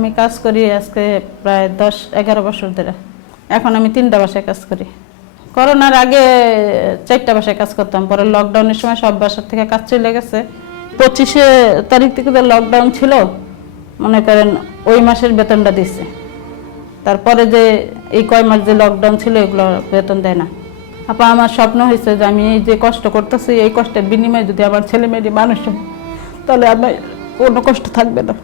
আমি কাজ করি আজকে প্রায় 10-11 বছর ধরে। এখন আমি 3টা বাসায় কাজ করি। করোনার আগে 4টা বাসায় কাজ করতাম, পরে লকডাউনের সময় সব বাসার থেকে কাজ চলে গেছে। 25 তারিখ থেকে যে লকডাউন ছিল, মনে করেন ওই মাসের বেতনটা দিচ্ছে। তারপরে যে এই কয় মাস যে লকডাউন ছিল এগুলো বেতন দেয় না। আপা, আমার স্বপ্ন হয়েছে যে আমি এই যে কষ্ট করতেছি এই কষ্টের বিনিময়ে যদি আমার ছেলে মেয়ে মানুষ হয় তাহলে আমার কোনো কষ্ট থাকবে না।